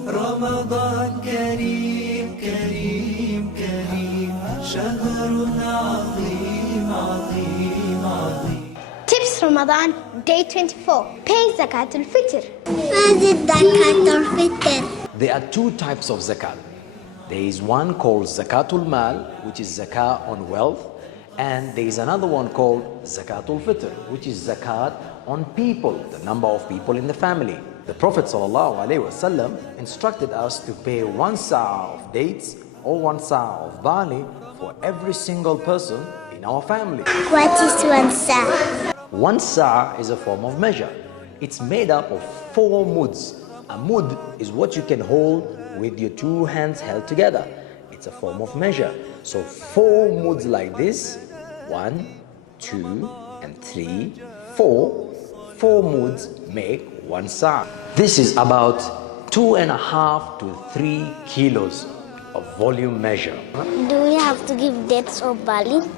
رمضان كريم كريم كريم شهر عظيم عظيم عظيم. Tips Ramadan, day 24. Pay Zakatul Fitr. What is Zakatul Fitr? There are two types of zakat. There is one called Zakatul Mal, which is zakat on wealth, and there is another one called Zakatul Fitr, which is zakat on people, the number of people in the family. The Prophet ﷺ instructed us to pay 1 sa' of dates or 1 sa' of barley for every single person in our family. What is one sa'? 1 sa' is a form of measure. It's made up of 4 muds. A mud is what you can hold with your 2 hands held together. It's a form of measure. So 4 muds like this, 1, 2, and 3, 4. 4 muds make 1 sa'. This is about 2.5 to 3 kilos of volume measure. Do we have to give dates or barley?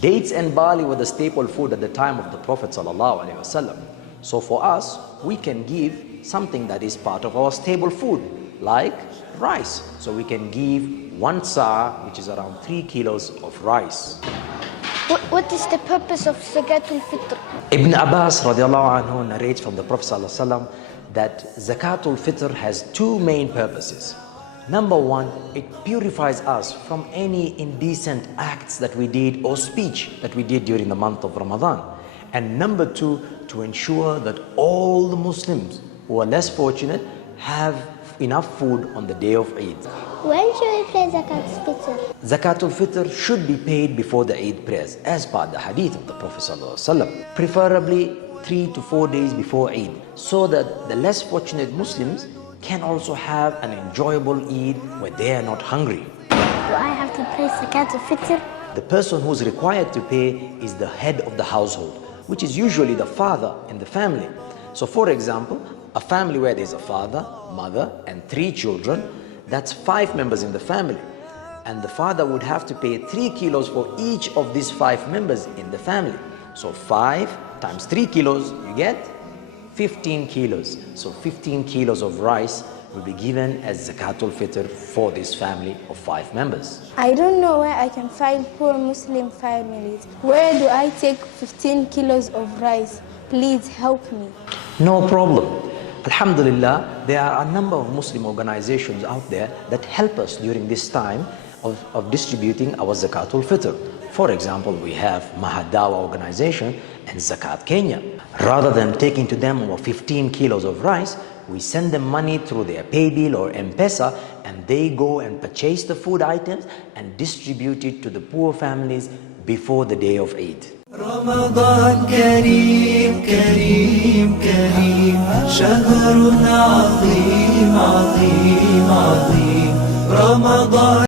Dates and barley were the staple food at the time of the Prophet ﷺ. So for us, we can give something that is part of our staple food, like rice. So we can give 1 sa', which is around 3 kilos of rice. What is the purpose of Zakatul Fitr? Ibn Abbas radiallahu anhu narrates from the Prophet ﷺ that Zakatul Fitr has 2 main purposes. Number 1, it purifies us from any indecent acts that we did or speech that we did during the month of Ramadan. And number 2, to ensure that all the Muslims who are less fortunate have enough food on the day of Eid. When should we pay Zakatul Fitr? Zakatul Fitr should be paid before the Eid prayers, as per the hadith of the Prophet ﷺ. Preferably 3 to 4 days before Eid, so that the less fortunate Muslims can also have an enjoyable Eid where they are not hungry. Do I have to pay Zakatul Fitr? The person who's required to pay is the head of the household, which is usually the father in the family. So for example, a family where there's a father, mother, and 3 children, that's 5 members in the family. And the father would have to pay 3 kilos for each of these 5 members in the family. So 5 times 3 kilos, you get 15 kilos. So 15 kilos of rice will be given as Zakatul Fitr for this family of 5 members. I don't know where I can find poor Muslim families. Where do I take 15 kilos of rice? Please help me. No problem. Alhamdulillah, there are a number of Muslim organizations out there that help us during this time of distributing our Zakatul Fitr. For example, we have Mahadawa organization and Zakat Kenya. Rather than taking to them our 15 kilos of rice, we send them money through their pay bill or M-Pesa, and they go and purchase the food items and distribute it to the poor families before the day of Eid. رمضان كريم كريم كريم شهر عظيم عظيم عظيم. رمضان